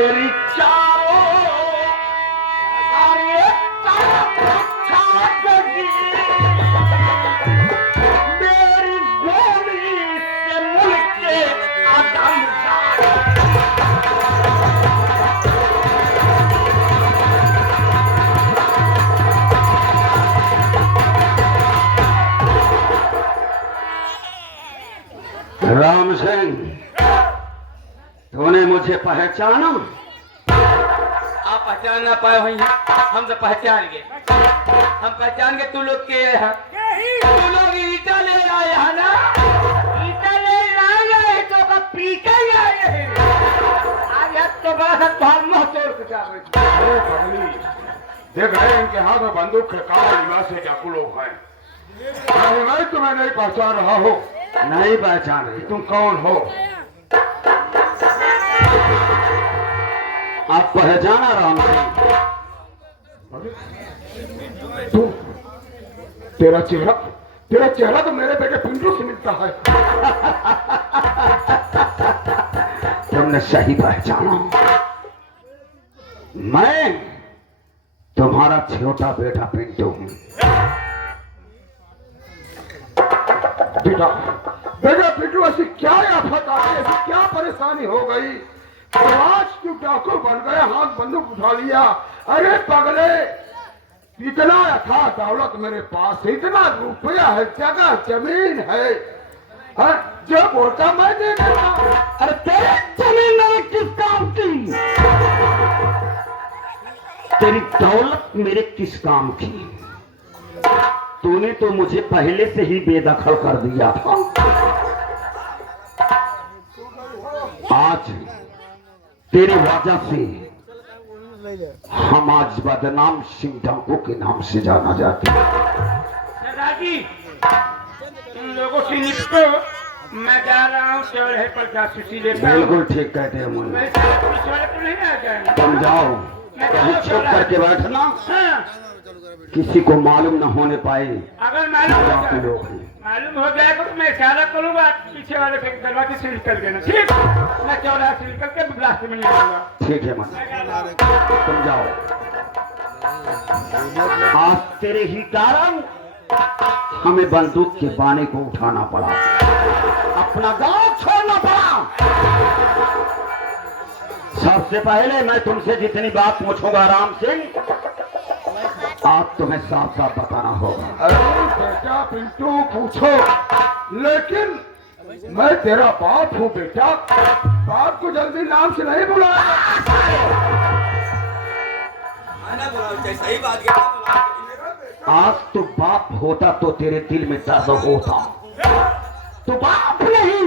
तेरी चारों अरे मेरी गोली से मुल्क के आदम राम सिंह, तूने मुझे पहचाना? आप पहचान ना पाए हुई हम तो पहचान गए। हम पहचान गए तू लोग के हैं। तू लोग ईटा ले आए है ना? ईटा ले आए तो का पीटा ही आए हैं। आज हाथ तो बड़ा सा तुहार मुंह तोड़ के जा रही। देख रहे हैं इनके हाथ में बंदूक है। कहाँ निवासी डाकू लोग हैं? मैं तुम्हें नहीं पहचान रहा हो। नहीं पहचान रही। तुम कौन हो? आप पहचाना राम सिंह? तू तेरा चेहरा तो मेरे बेटे पिंटू से मिलता है। तुमने सही पहचाना। मैं तुम्हारा छोटा बेटा पिंटू हूँ। बेटा पिंटू, ऐसी क्या आफत आ गई? ऐसी क्या परेशानी हो गई? आज तू डाकू बन गया, हाथ बंदूक उठा लिया। अरे पगले, इतना था दौलत मेरे पास, इतना रुपया है, जगह जमीन है, जो बोलता मैं दे देता। अरे तेरे जमीन मेरे किस काम की? तेरी दौलत मेरे किस काम की? तूने तो मुझे पहले से ही बेदखल कर दिया था। आज तेरे वजह से हम आज बदनाम सिंह डाकू के नाम से जाना जाते हैं। दादाजी, तुम लोगों से निपटो, मैं जा रहा हूँ चौराहे पर जासूसी लेकर। बिल्कुल ठीक कहते हैं मुझे। मैं पुलिस वाले तो नहीं आ जाएंगे। तुम जाओ, कहीं छुप करके बैठना। हाँ। किसी को मालूम न होने पाए। अगर मालूम हो जाएगा तो मैं इशारा करूंगा, पीछे वाले दरवाजे से निकल देना। ठीक, मैं चौराहे से निकल के रास्ते में निकलूंगा। ठीक है मन, तुम जाओ। आज तेरे ही कारण हमें बंदूक के बाने को उठाना पड़ा, अपना गांव छोड़ना पड़ा। सबसे पहले मैं तुमसे जितनी बात पूछूंगा राम सिंह, आप तुम्हें साफ साफ बताना होगा। अरे बेटा पिंटू, पूछो, लेकिन मैं तेरा बाप हूँ बेटा। बाप को जल्दी नाम से नहीं बुलाया। सही बात। आज तो बाप होता तो तेरे दिल में दर्द होता। तो बाप नहीं,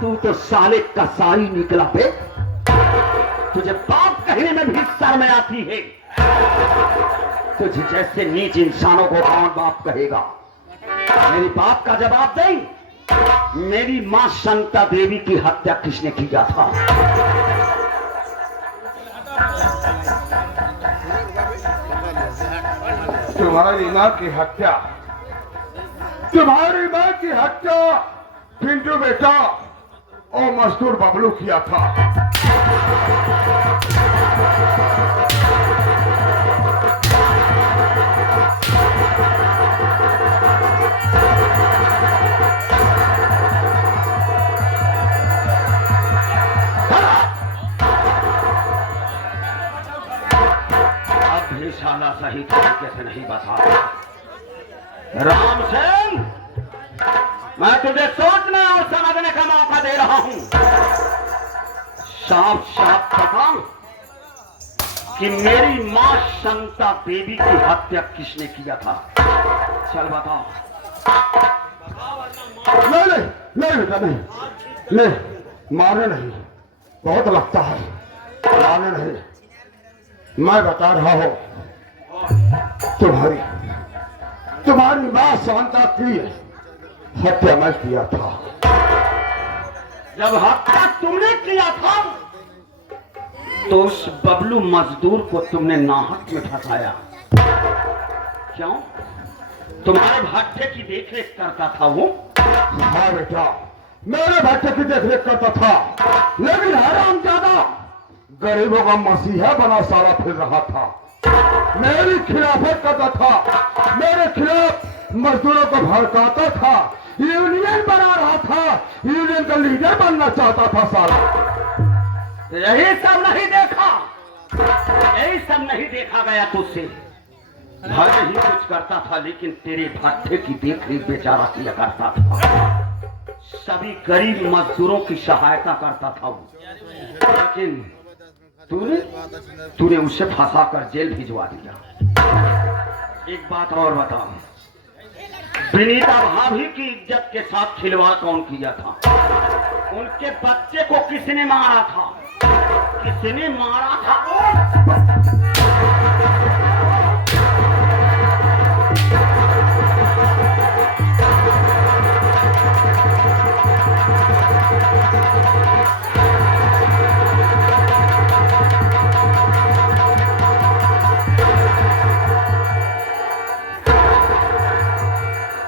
तू तो साले कसाई निकला बे। तुझे बाप कहने में भी शर्म आती है। तुझे जैसे नीच इंसानों को कौन बाप कहेगा? मेरी बाप का जवाब दे। मेरी मां शांता देवी की हत्या किसने किया था? तुम्हारी मां की हत्या, तुम्हारी मां की हत्या पिंटू बेटा और मजदूर बबलू किया था। साला सही तरीके से नहीं बता। राम सिंह, मैं तुझे सोचने और समझने का मौका दे रहा हूं। साफ साफ बता कि मेरी मां शांता देवी की हत्या किसने किया था? चल बताओ। नहीं नहीं बेटा, नहीं नहीं, मारने नहीं, बहुत लगता है, मारने नहीं। मैं बता रहा हूं, तुम्हारी मां शांता की हत्या मैं किया था। जब हत्या तुमने किया था तो उस बबलू मजदूर को तुमने नाहक में फंसाया। क्यों? तुम्हारे भट्टे की देखरेख करता था वो। हाँ बेटा, मेरे भट्टे की देखरेख करता था, लेकिन हरामजादा गरीबों का मसीहा बना साला फिर रहा था, मेरी खिलाफत करता था, मेरे खिलाफ मजदूरों को भड़काता था, यूनियन बना रहा था, यूनियन का लीडर बनना चाहता था साला। यही सब नहीं देखा, यही सब नहीं देखा गया तुझसे। भले ही कुछ करता था लेकिन तेरे भट्ठे की देखरेख बेचारा किया करता था, सभी गरीब मजदूरों की सहायता करता था वो। लेकिन तूने उसे फंसा कर जेल भिजवा दिया। एक बात और बता, विनीता भाभी की इज्जत के साथ खिलवाड़ कौन किया था? उनके बच्चे को किसने मारा था? किसने मारा था?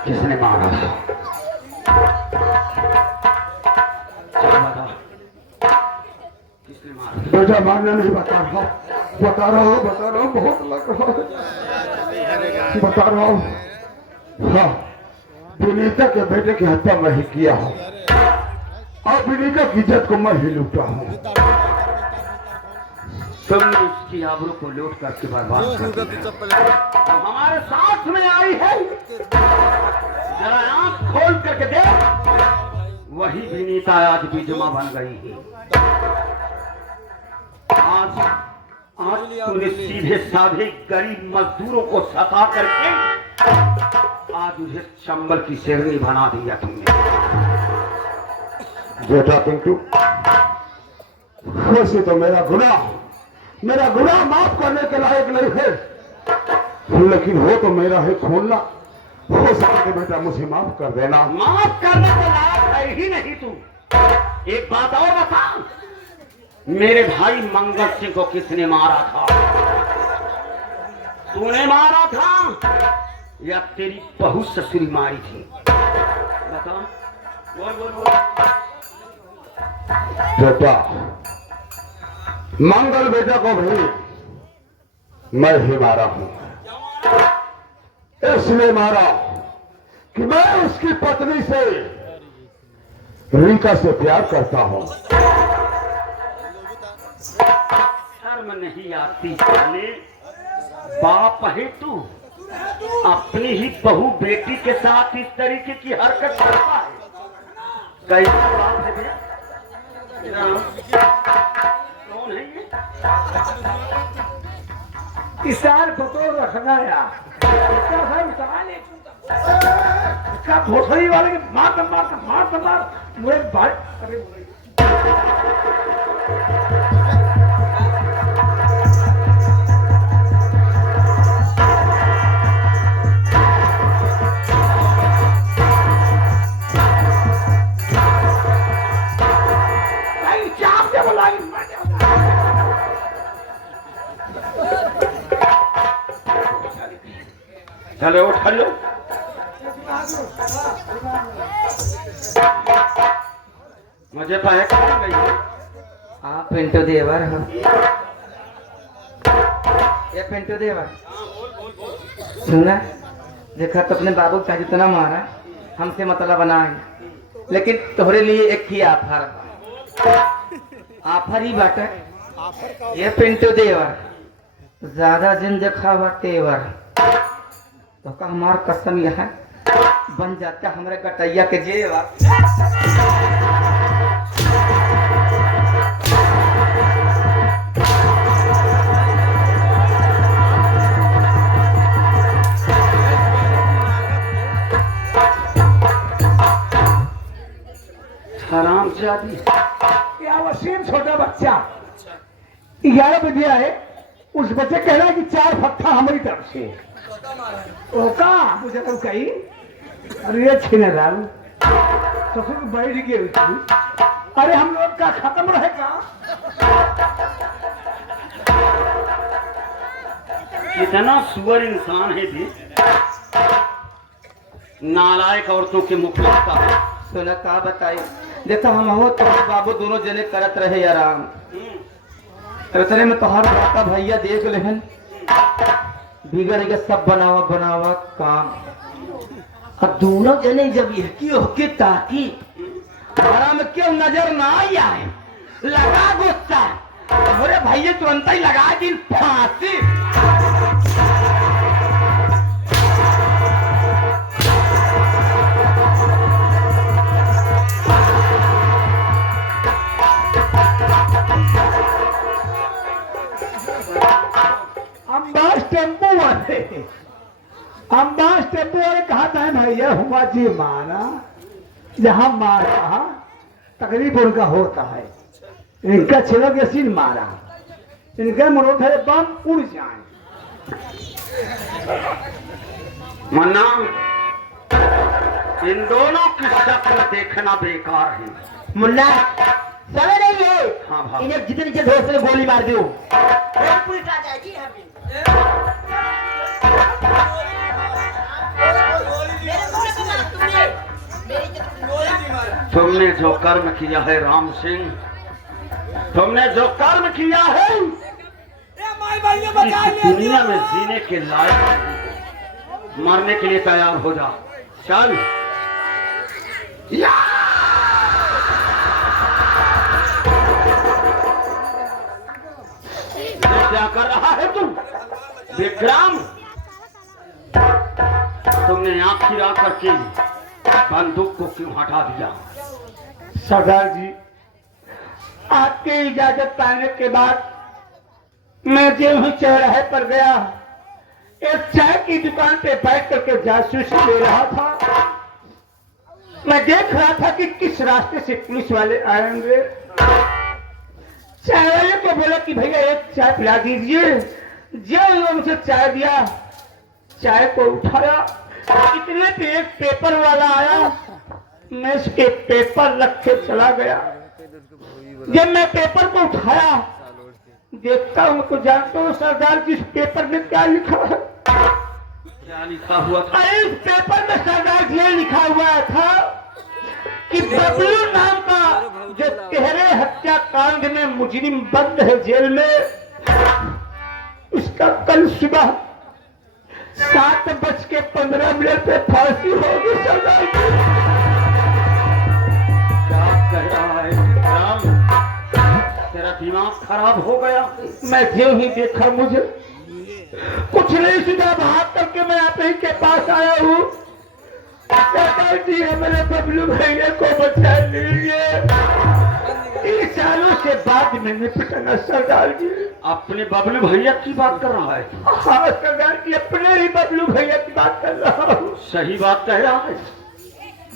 किसने मारा था? किसने मारा? बेटा मारना नहीं, बता रहा हूँ, बहुत लग रहा है, बता रहा हूँ। हाँ, विनीता के बेटे की हत्या मैं ही किया हूँ और विनीता की इज्जत को मैं ही लूटा हूँ। तुमने उसकी आबरू को लूट करके बर्बाद कर दिया। तो हमारे साथ में आई है, जरा आंख खोल करके देख, वही विनीता आज बीजुमा बन गई है। आज तूने सीधे साधे गरीब मजदूरों को सता करके आज उसे चंबल की शेरनी बना दिया तुमने। बेटा पिंटू, वैसे तो मेरा गुनाह माफ करने के लायक नहीं है, लेकिन हो तो मेरा है खोलना। हो सके तो बेटा मुझे माफ कर देना। माफ करने के लायक है ही नहीं तू। एक बात और बता, मेरे भाई मंगल सिंह को किसने मारा था? तूने मारा था या तेरी बहू ससुरी मारी थी? बता, बोल। बेटा, मंगल बेटा को भी मैं ही मारा हूं, इसलिए मारा कि मैं उसकी पत्नी से, रीका से प्यार करता हूं। शर्म नहीं आती साले, बाप है तू, अपनी ही बहू बेटी के साथ इस तरीके की हरकत करता है? कैसा बात है बे? कौन है ये? इसार बतौर रखना यार, इसका भाई साले इसका भोसड़ी वाले के मार मुझे भाई। अरे चाप से बोला चलो उठ लो। मुझे पाए कहाँ गई? आप पिंटू देवर हो? ये पिंटू देवर सुना, देखा तो अपने बाबू का जितना मारा हमसे मतलब बनाए, लेकिन तोहरे लिए एक ही आफर ही बाटे। ये पिंटू देवर ज्यादा दिन देखा हुआ तेवर, तो का हमार कसम यह है बन जाता हमारे कटैया के जेवर। हरामजादी, क्या वसीम छोटा बच्चा 11 बजे आए, उस बच्चे कह रहा है कि 4 फट्टा हमारी तरफ से। ओका मुझे तो कही, अरे ये छीने लाल तो फिर बैठ गए। अरे हम लोग का खत्म रहेगा। कितना सुअर इंसान है भी, नालायक औरतों के मुख लगता है। सुना का बताई, देखो हम हो तो बाबू दोनों जने करत रहे आराम, उतने में तोहार बड़का भैया देख लेहन बिगड़ के सब बनावत बनावत काम। अब दोनों जने जब इरकी होके ताकी हमारा में क्यों नजर ना आए लगा गुस्सा अरे भैया तुरंत ही लगा दी फांसी। अम्बास टेम्पो वाले कहा था भैया हुआ जी मारा जहां मारा तकलीफ उनका होता है। इनका छिलक यसीन मारा इनका मनोध है बम उड़ जाए। मन्ना इन दोनों की शक्ल देखना बेकार है। मुन्ना समय नहीं है। हाँ भाई इन्हें जितनी जल्द हो सके गोली मार दो। तुमने जो कर्म किया है राम सिंह, तुमने जो कर्म किया है इस दुनिया में जीने के लायक नहीं। मरने के लिए तैयार हो जा। चल क्या कर रहा है तू विक्रम? तुमने आखिर आकर के बंदूक को क्यों हटा दिया? सरदार जी आपकी इजाजत पाने के बाद मैं जो ही चौराहे पर गया एक चाय की दुकान पे बैठ करके जासूसी ले रहा था। मैं देख रहा था कि किस रास्ते से पुलिस वाले आएंगे। चाय वाले को बोला कि भैया एक चाय पिला दीजिए। जो मुझे चाय दिया चाय को उठाया इतने पे एक पेपर वाला आया। मैं इसके पेपर रख के चला गया। जब मैं पेपर को उठाया देखता हूँ तो जानते हो सरदार जी इस पेपर में क्या लिखा है? क्या लिखा हुआ था? इस पेपर में सरदार जी लिखा हुआ था कि बबलू नाम का जो तेरे हत्याकांड में मुजरिम बंद है जेल में उसका कल सुबह 7:15 पे फांसी होगी सरदार जी। क्या कह रहा है विक्रम? तेरा दिमाग खराब हो गया। मैं जो ही देखा मुझे कुछ नहीं सीधा भाग करके मैं आप ही के पास आया हूँ। सरदार जी हमारे बबलू भैया को बचा लीजिए। 30 सालों से बाद में निपटना सरदार जी। अपने बबलू भैया की बात कर रहा है? हाँ सरदार जी अपने ही बबलू भैया की बात कर रहा हूँ। सही बात कह रहा है।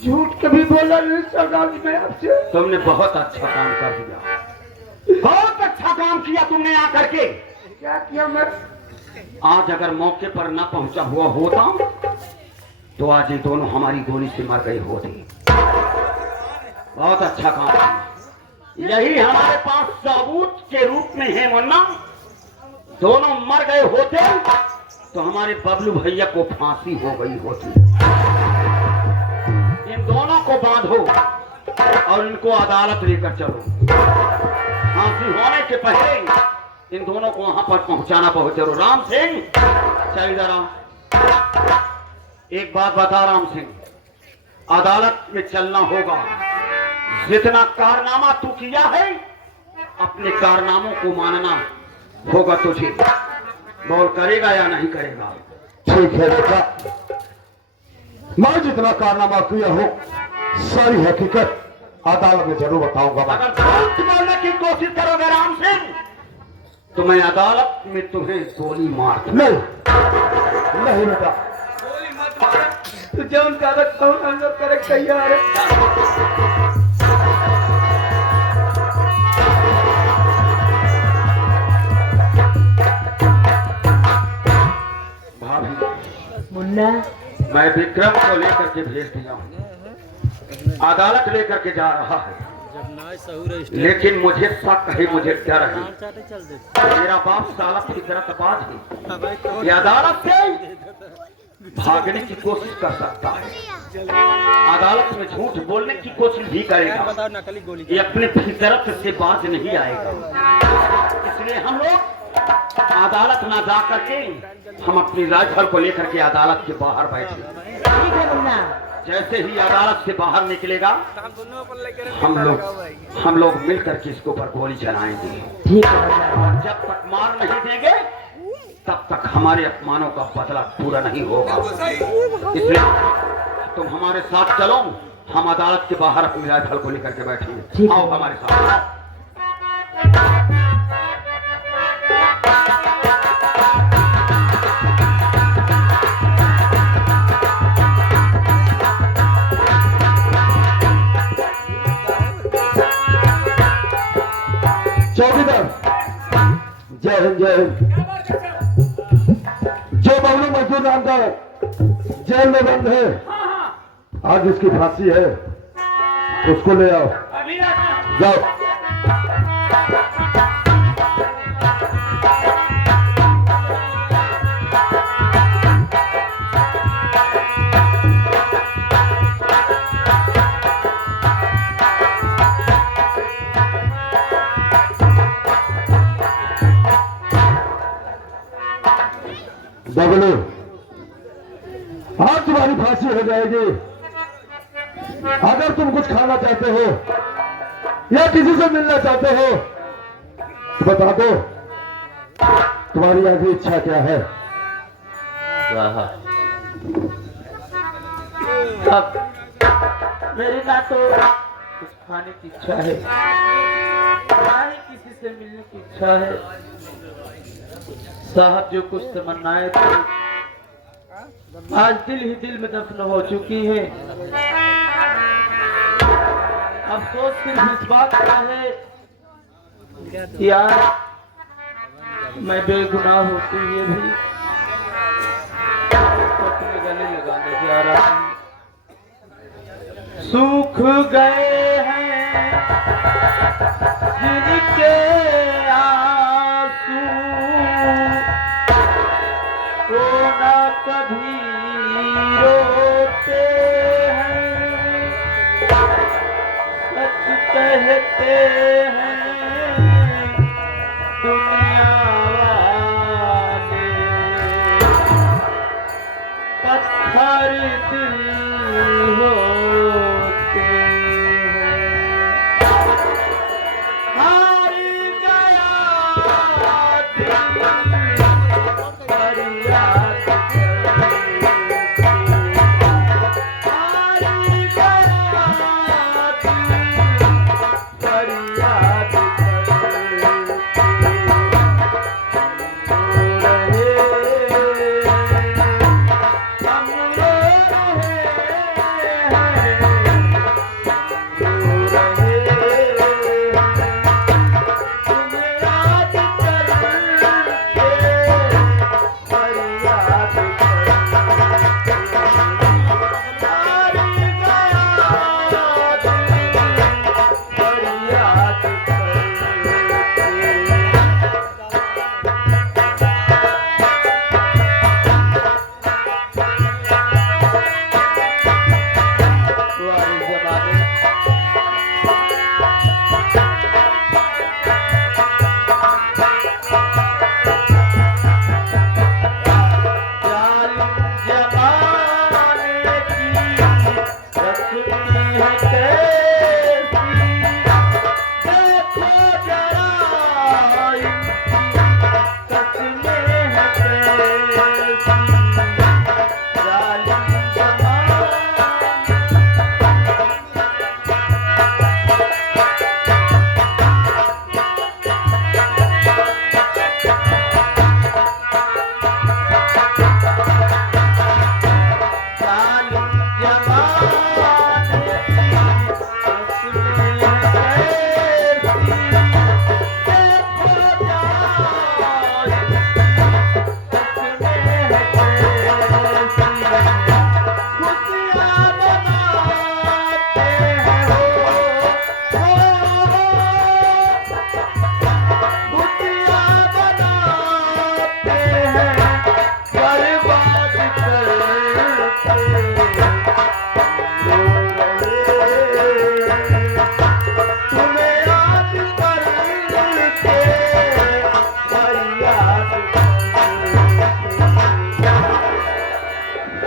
झूठ कभी बोला नहीं सरदार जी मैं आपसे। तुमने बहुत अच्छा काम कर दिया। बहुत अच्छा काम किया तुमने आकर के। क्या किया मैं? आज अगर मौके पर न पहुंचा हुआ होता तो आज ये दोनों हमारी गोली से मर गए होते। बहुत अच्छा काम किया। यही हमारे पास सबूत के रूप में है मुन्ना। दोनों मर गए होते तो हमारे बबलू भैया को फांसी हो गई होती। इन दोनों को बांधो और इनको अदालत लेकर चलो। फांसी होने के पहले इन दोनों को वहां पर पहुंचाना बहुत जरूर। राम सिंह चल जरा एक बात बता राम सिंह, अदालत में चलना होगा। जितना कारनामा तू किया है अपने कारनामों को मानना होगा तुझे। बोल करेगा या नहीं करेगा? ठीक है बेटा, मैं जितना कारनामा किया हूँ सारी हकीकत अदालत में जरूर बताऊंगा। अगर झूठ बोलने की कोशिश करोगे राम सिंह तो मैं अदालत में तुम्हें गोली मार दूंगा। नहीं बेटा, तो जौन कागज कौन अंदर करे तैयार है। भाभी मुन्ना मैं विक्रम को लेकर के भेज दिया हूँ। अदालत लेकर के जा रहा है। लेकिन मुझे शक है, मुझे डर है। मेरा बाप साला फितरतबाज है। ये अदालत से भागने की कोशिश कर सकता है, अदालत में झूठ बोलने की कोशिश भी करेगा, ये अपने फितरत से बाज नहीं आएगा। इसलिए हम लोग अदालत ना जा करके हम अपनी राइफल को लेकर के अदालत के बाहर बैठे। ठीक है मुन्ना। जैसे ही अदालत से बाहर निकलेगा हम लोग मिल करके इसके ऊपर गोली चलाएंगे। ठीक है मुन्ना। जब तक मार नहीं देंगे तब तक हमारे अपमानों का बदला पूरा नहीं होगा। इसलिए तुम हमारे साथ चलो, हम अदालत के बाहर अपनी राइफल को लेकर के बैठेंगे। आओ हमारे साथ। चौकीदार जय हिंद जय हिंद। जो बबलू मजदूर नाम का जेल में बंद है, आज इसकी फांसी है, उसको ले आओ। जाओ। बबलू, आज तुम्हारी फांसी हो जाएगी। अगर तुम कुछ खाना चाहते हो या किसी से मिलना चाहते हो तो बता दो, तुम्हारी आखिरी इच्छा क्या है? मेरी ना तो कुछ खाने की इच्छा है, ना ही किसी से मिलने की इच्छा है। साहब जो कुछ तमन्नाएं थी आज दिल ही दिल में दफन हो चुकी है। अफसोस सिर्फ इस बात का है यार, मैं बेगुनाह होते हुए भी अपने गले लगाने जा रहा हूँ। सूख गए हैं जिनके आंसू, वो ना कभी रोते हैं। सच कहते हैं दुनिया वाले, पत्थर दिल होते हैं। हार गया दिल, फरियाद करके। हार गया दिल, फरियाद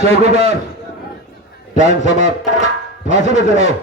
चौकीदार टाइम समाप्त फांसी पे चलाओ